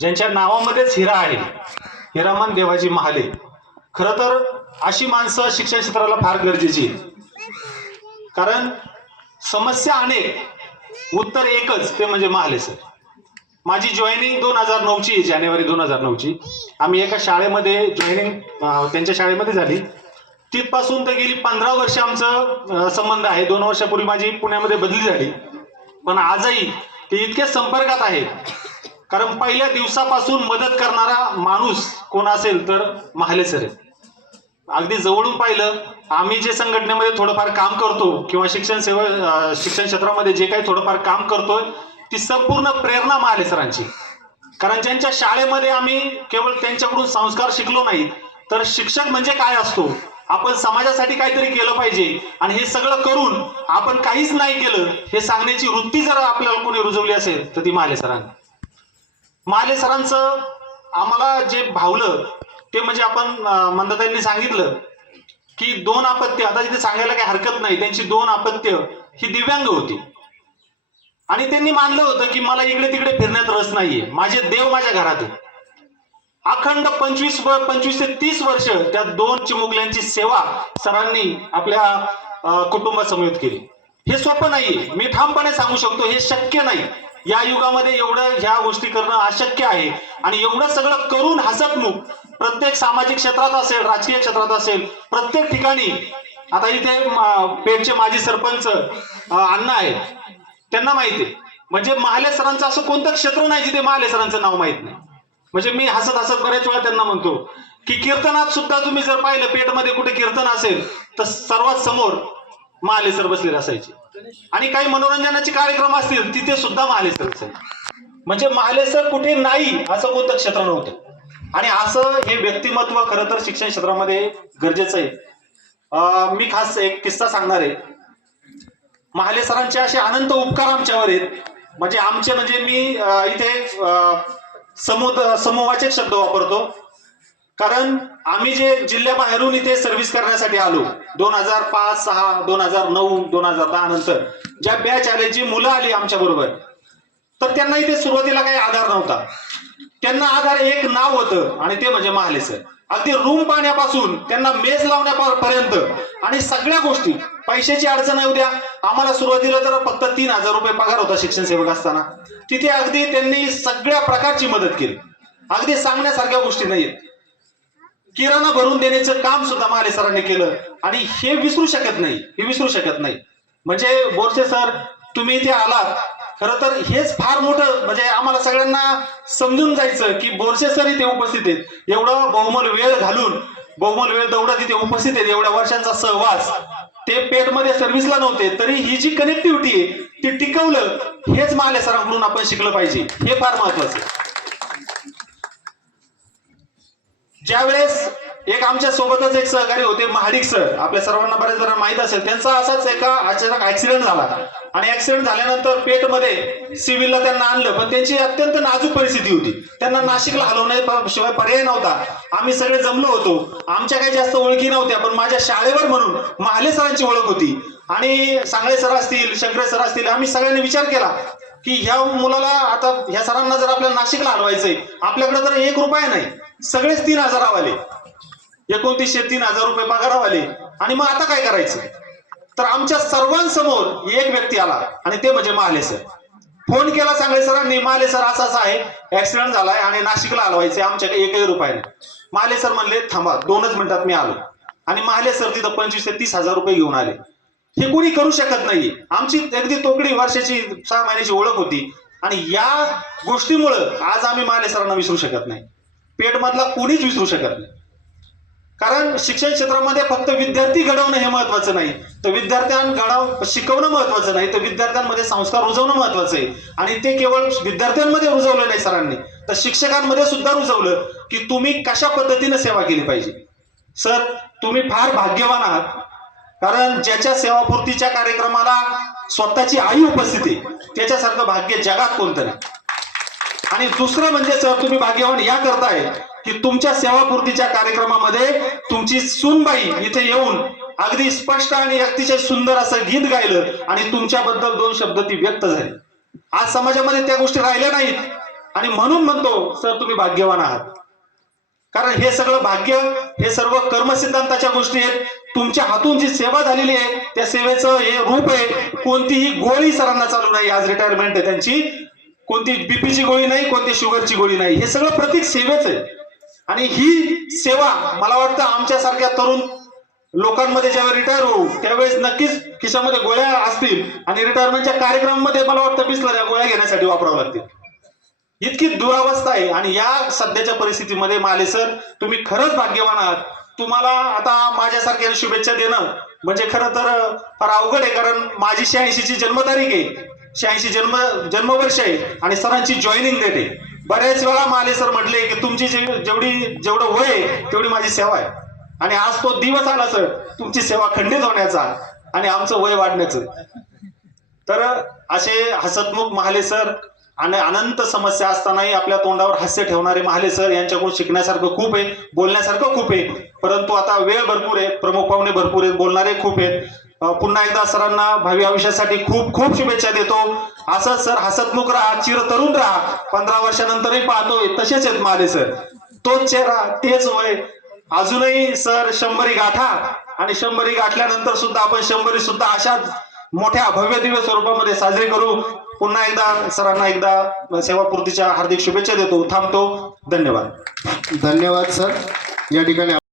ज्यांच्या नावामध्येच हिरा आहे. हिरामन देवाजी महाले. खरं तर अशी माणसं शिक्षण क्षेत्राला फार गरजेची आहेत. कारण समस्या अनेक. उत्तर एकच ते म्हणजे महाले सर. माझी जॉईनिंग दोन हजार नऊची जानेवारी दोन हजार नऊची. आम्ही एका शाळेमध्ये जॉईनिंग त्यांच्या शाळेमध्ये झाली. तिथपासून तर गेली पंधरा वर्ष आमचं संबंध आहे. दोन वर्षापूर्वी माझी पुण्यामध्ये बदली झाली. पण आजही ते इतके संपर्कात आहेत. कारण पहिल्या दिवसापासून मदत करणारा माणूस कोण असेल तर महाले सर अगदी जवळून पाहिलं आम्ही जे संघटनेमध्ये थोडंफार काम करतो किंवा शिक्षण सेवा शिक्षण क्षेत्रामध्ये जे काही थोडंफार काम करतोय ती संपूर्ण प्रेरणा महाले सरांची. कारण ज्यांच्या शाळेमध्ये आम्ही केवळ त्यांच्याकडून संस्कार शिकलो नाही तर शिक्षक म्हणजे काय असतो? आपण समाजासाठी काहीतरी केलं पाहिजे आणि हे सगळं करून आपण काहीच नाही केलं हे सांगण्याची वृत्ती जर आपल्याला कोणी रुजवली असेल तर ती महाले सरांनी. माले सरांचं आम्हाला जे भावलं ते म्हणजे आपण मंदाताईंनी सांगितलं की दोन अपत्य आता तिथे सांगायला काही हरकत नाही त्यांची दोन अपत्य ही दिव्यांग होती. आणि त्यांनी मानलं होतं की मला इकडे तिकडे फिरण्यात रस नाहीये माझे देव माझ्या घरात आहे अखंड पंचवीस व- पंचवीस ते तीस वर्ष त्या दोन चिमुकल्यांची सेवा सरांनी आपल्या अं, कुटुंबासमवेत केली. हे सोपं नाहीये मी ठामपणे सांगू शकतो हे शक्य नाही. या युगामध्ये एवढं ह्या गोष्टी करणं अशक्य आहे. आणि एवढं सगळं करून हसतमुख प्रत्येक सामाजिक क्षेत्रात असेल राजकीय क्षेत्रात असेल प्रत्येक ठिकाणी आता इथे पेठचे माजी सरपंच अण्णा आहेत. त्यांना माहिती आहे. म्हणजे महाले सरांचं असं कोणतं क्षेत्र नाही जिथे महाले सरांचं नाव माहीत नाही. म्हणजे मी हसत हसत बऱ्याच वेळा त्यांना म्हणतो की कीर्तनात सुद्धा तुम्ही जर पाहिलं पेठमध्ये कुठे कीर्तन असेल तर सर्वात समोर महाले सर बसलेले असायचे. आणि काही मनोरंजनाचे कार्यक्रम असतील तिथे सुद्धा महालेसरचे म्हणजे महालेसर कुठे नाही असं कोणतं क्षेत्र नव्हतं. आणि असं हे व्यक्तिमत्व खरं तर शिक्षण क्षेत्रामध्ये गरजेचं आहे. मी खास एक किस्सा सांगणार आहे. महालेसरांचे असे अनंत उपकार आमच्यावर आहेत. म्हणजे आमचे म्हणजे मी इथे अं, समूह समूहाचे शब्द वापरतो. कारण आम्ही जे जिल्ह्याबाहेरून इथे सर्व्हिस करण्यासाठी आलो दोन हजार पाच सहा दोन हजार नऊ दोन हजार दहा नंतर ज्या बॅच आले जी मुलं आली आमच्या बरोबर तर त्यांना इथे सुरुवातीला काही आधार नव्हता. त्यांना आधार एक नाव होतं आणि ते म्हणजे महाले सर अगदी रूम पाण्यापासून त्यांना मेज लावण्यापर्यंत आणि सगळ्या गोष्टी. पैशाची अडचण येऊ द्या. आम्हाला सुरुवातीला तर फक्त तीन हजार रुपये पगार होता शिक्षण सेवक असताना. तिथे अगदी त्यांनी सगळ्या प्रकारची मदत केली. अगदी सांगण्यासारख्या गोष्टी नाहीत किराणा भरून देण्याचं काम सुद्धा माले सरांनी केलं. आणि हे विसरू शकत नाही. हे विसरू शकत नाही. म्हणजे बोरसे सर तुम्ही इथे आलात. खरं तर हेच फार मोठं म्हणजे आम्हाला सगळ्यांना समजून जायचं की बोरसे सर इथे उपस्थित आहेत. एवढं बहुमल वेळ घालून बहुमल वेळ दौडा तिथे उपस्थित आहेत एवढ्या वर्षांचा सहवास. ते पेटमध्ये सर्व्हिसला नव्हते तरी ही जी कनेक्टिव्हिटी आहे ती टिकवलं हेच माले सरांकडून आपण शिकलं पाहिजे. हे फार महत्वाचं आहे. ज्यावेळेस एक आमच्या सोबतच एक सहकारी होते महाडिक सर. आपल्या सर्वांना बऱ्याच जरा माहीत असेल त्यांचा असाच एका अचानक ऍक्सिडेंट झाला. आणि ऍक्सिडेंट झाल्यानंतर पेटमध्ये सिव्हिलला त्यांना आणलं पण त्यांची अत्यंत नाजूक परिस्थिती होती. त्यांना नाशिकला हलवण्याशिवाय पर्याय नव्हता. आम्ही सगळे जमलो होतो. आमच्या काही जास्त ओळखी नव्हत्या पण माझ्या शाळेवर म्हणून महाले सरांची ओळख होती. आणि सांगळे सर असतील शंकरे सर असतील आम्ही सगळ्यांनी विचार केला की ह्या मुलाला आता ह्या सरांना जर आपल्याला नाशिकला हलवायचंय आपल्याकडे तर एक रुपया नाही. सगळेच तीन हजारावाले. एकोणतीसशे तीन हजार रुपये पगारावाले. आणि मग आता काय करायचं? तर आमच्या सर्वांसमोर एक व्यक्ती आला आणि ते म्हणजे महाले सर. फोन केला सांगले सरांनी महाले सर असा असं आहे. ऍक्सिडेंट झालाय आणि नाशिकला हलवायचे आमच्याकडे एकही रुपयाने महाले सर म्हणले थांबा दोनच मिनिटात मी आलो. आणि महाले सर तिथं पंचवीस ते तीस हजार रुपये घेऊन आले. हे कोणी करू शकत नाही आमची अगदी तोकडी वर्षाची सहा महिन्याची ओळख होती. आणि या गोष्टीमुळं आज आम्ही माले सरांना विसरू शकत नाही. पेठमधला कोणीच विसरू शकत नाही. कारण शिक्षण क्षेत्रामध्ये फक्त विद्यार्थी घडवणं हे महत्वाचं नाही. तर विद्यार्थ्यांना घडव शिकवणं महत्वाचं नाही. तर विद्यार्थ्यांमध्ये संस्कार रुजवणं महत्वाचं आहे. आणि ते केवळ विद्यार्थ्यांमध्ये रुजवलं नाही सरांनी. तर शिक्षकांमध्ये सुद्धा रुजवलं की तुम्ही कशा पद्धतीने सेवा केली पाहिजे? सर तुम्ही फार भाग्यवान आहात. कारण ज्याच्या सेवापूर्तीच्या कार्यक्रमाला स्वतःची आई उपस्थित आहे त्याच्यासारखं भाग्य जगात कोणतं नाही. आणि दुसरं म्हणजे सर तुम्ही भाग्यवान या करताय की तुमच्या सेवापूर्तीच्या कार्यक्रमामध्ये तुमची सुनबाई इथे येऊन अगदी स्पष्ट आणि अतिशय सुंदर असं गीत गायलं आणि तुमच्याबद्दल दोन शब्द ती व्यक्त झाली. आज समाजामध्ये त्या गोष्टी राहिल्या नाहीत. आणि म्हणून म्हणतो सर तुम्ही भाग्यवान आहात. कारण हे सगळं भाग्य हे सर्व कर्मसिद्धांताच्या गोष्टी आहेत. तुमच्या हातून जी सेवा झालेली आहे त्या सेवेचं हे रूप आहे. कोणतीही गोळी सरांना चालू नाही. आज रिटायरमेंट आहे त्यांची. कोणती बीपीची गोळी नाही कोणती शुगरची गोळी नाही. हे सगळं प्रतीक सेवेच आहे. आणि ही सेवा मला वाटतं आमच्यासारख्या तरुण लोकांमध्ये ज्यावेळी रिटायर होऊ त्यावेळेस नक्कीच खिशामध्ये गोळ्या असतील. आणि रिटायरमेंटच्या कार्यक्रमामध्ये मला वाटतं बिसलऱ्या गोळ्या घेण्यासाठी वापरावं लागतील. इतकी दुरावस्था आहे. आणि या सध्याच्या परिस्थितीमध्ये माले सर तुम्ही खरंच भाग्यवान आहात. तुम्हाला आता माझ्यासारख्याने शुभेच्छा देणं म्हणजे खरं तर फार अवघड आहे. कारण माझी शहाऐंशीची जन्मतारीख आहे. शहाऐंशी जन्म जन्मवर्ष आहे आणि सरांची जॉईनिंग डेट आहे. बऱ्याच वेळा माले सर म्हटले की तुमची जे- जेवढी जेवढं वय आहे तेवढी माझी सेवा आहे. आणि आज तो दिवस आला सर तुमची सेवा खंडित होण्याचा आणि आमचं वय वाढण्याचं. तर असे हसतमुख महाले सर आणि अनंत समस्या असतानाही आपल्या तोंडावर हास्य ठेवणारे महाले सर यांच्याकडून शिकण्यासारखं खूप आहे बोलण्यासारखं खूप आहे. परंतु आता वेळ भरपूर आहे प्रमुख पाहुणे भरपूर आहेत बोलणारे खूप आहेत. पुन्हा एकदा सरांना भावी आयुष्यासाठी खूप खूप शुभेच्छा देतो. असं सर हसतमुख राहा चिरतरुण राहा. पंधरा वर्षानंतरही पाहतोय तसेच आहेत माले सर. तोच चेहरा तेच वय. अजूनही सर शंभरी गाठा आणि शंभरी गाठल्यानंतर सुद्धा आपण शंभरी सुद्धा अशाच मोठ्या भव्य दिव्य स्वरूपामध्ये साजरी करू. पुन्हा एकदा सरांना एकदा सेवापूर्तीच्या हार्दिक शुभेच्छा देतो. थांबतो. धन्यवाद. धन्यवाद सर. या ठिकाणी